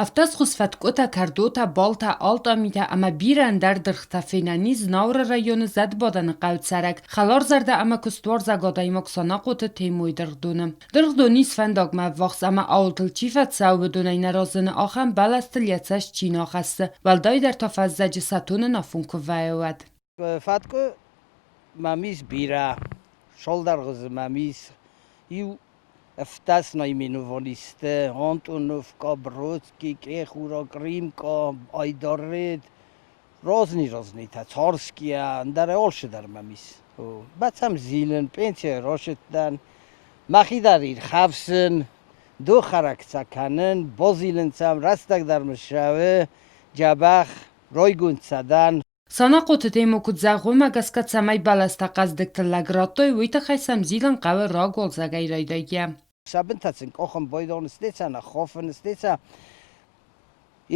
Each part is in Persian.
Aftaz khusfat kota kardota balta alta mita ama birandar drkhta fenani znaura rayonu zad badan qawt sarak khalar zarda ama kustwar zagadai maksana qota temoy drgdunum. Drgduni sfandog ma vaxs ama aultl chifat saw bedunay narazın axam balastil yatsash china khassı. Valday dar tafazzaji satun nafunku vayawad. Fatko mamis bira sholdar gız mamis iu Eftas najmenovaniste, Antonovka, Brodski, Krechura, Krimka, Aydared, Různý, ta Carskia, dare olše dar mamis. Bacam zilen, pensie rošetan, machidarir chavsen, do charakca kanen, bozilen sam, rastak dar mšave, jabach, roigun cadan. Sana qotu temo kut zaguma gaskat samay balasta qazdik tlagratoy wita khaysam zilan qawe ragol zagay raydayya. Sabentatzen kochen boydon steca na hofen steca.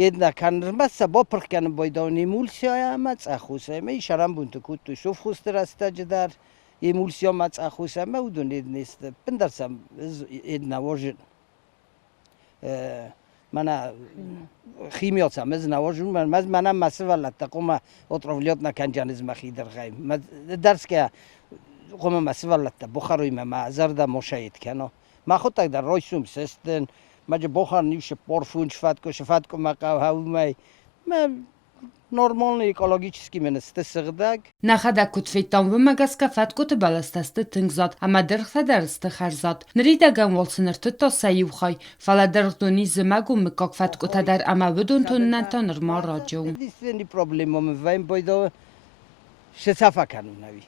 Jedna kan massa bopr kan boydon emulsia matsachuse me sharam buntu kutu shuf khustrasta jadar emulsia matsachuse me udun ednest pendarsam edna wojin mana خیمیاتم از نوازون من منم مسئله تقوم اطرافیات نکنجان از مخیدر خیم درس که قوم مسئله بخاری معذر ده مشاهد کنه ما خود در رایسوم سستن مجه بخار نیوش پارفون شفت کو مقاو هاومی ما نورمال اکولوژیسکی منست سردگ نخدا کت فیتام و مگس کفت کت بالستست تنگزاد اما درخت درست خرزاد نریدا گم والسنر تا سیو خای فلا درخت دونی زمگو مکاک فت کت در اما بدون تون نتانر ما راجو دیسنی پروبلم هم ویم بایدا شتافا کنون نوی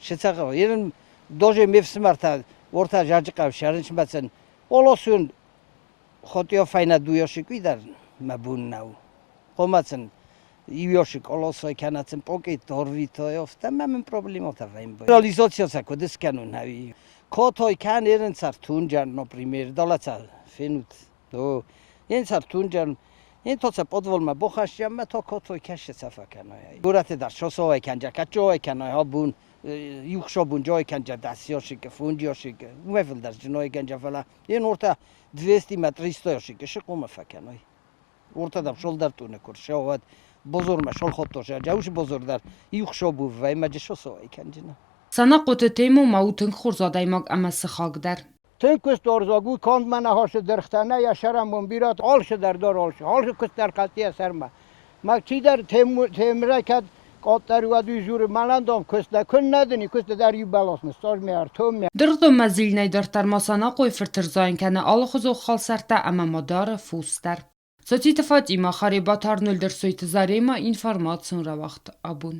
شتافا یرن دوجه میفسمرتا ورتا جاج قاو شارنش مثلا ولاسون خاطیا فاینا دویاشکی در مبون نو قومتن یوشک آلاسای کناتن پاکت دارویتای افتم من پروبلمات هایم باید. realizacja سکو دست کنون هایی. کاتای کن ایران سر تونجان نپریمیر دالت فینوت دو این سر تونجان این تا سه پادوال ما بخشیم ما تا کاتای کش سفر کنایی. دورت در شاسوای کنجا کجای کنای ها بون یوخشا بون جای کنجا دستیاشی که فونجیاشی که میفل در جنای کنجا فلا این ورتا 200 متر 300 که شقوم فکنایی. ورتادم شولدر تونه کر شاود بزرگ مشال خود توشه جوش بزرگ در یوخ شابو و مجشو سوای کنجنا سنا قط تیمو موتن خورزادای ماگ اما سخاگ در تن کس دارزاگو کاند من هاش درختانه یا شرم بون بیرات آلش در دار آلش کس در قطعی سرما ما چی در تیمره کد قطر و دوی جور ملندم کس در کن ندنی کس در یو بلاس مستار میار تو میار درختو مزیل نیدار ترماسانا قوی فرترزاین کنه آل خوزو خالسرته اما مدار فوستر Soțit Fatima, care batar nul der soit zarema informațion rawacht abun.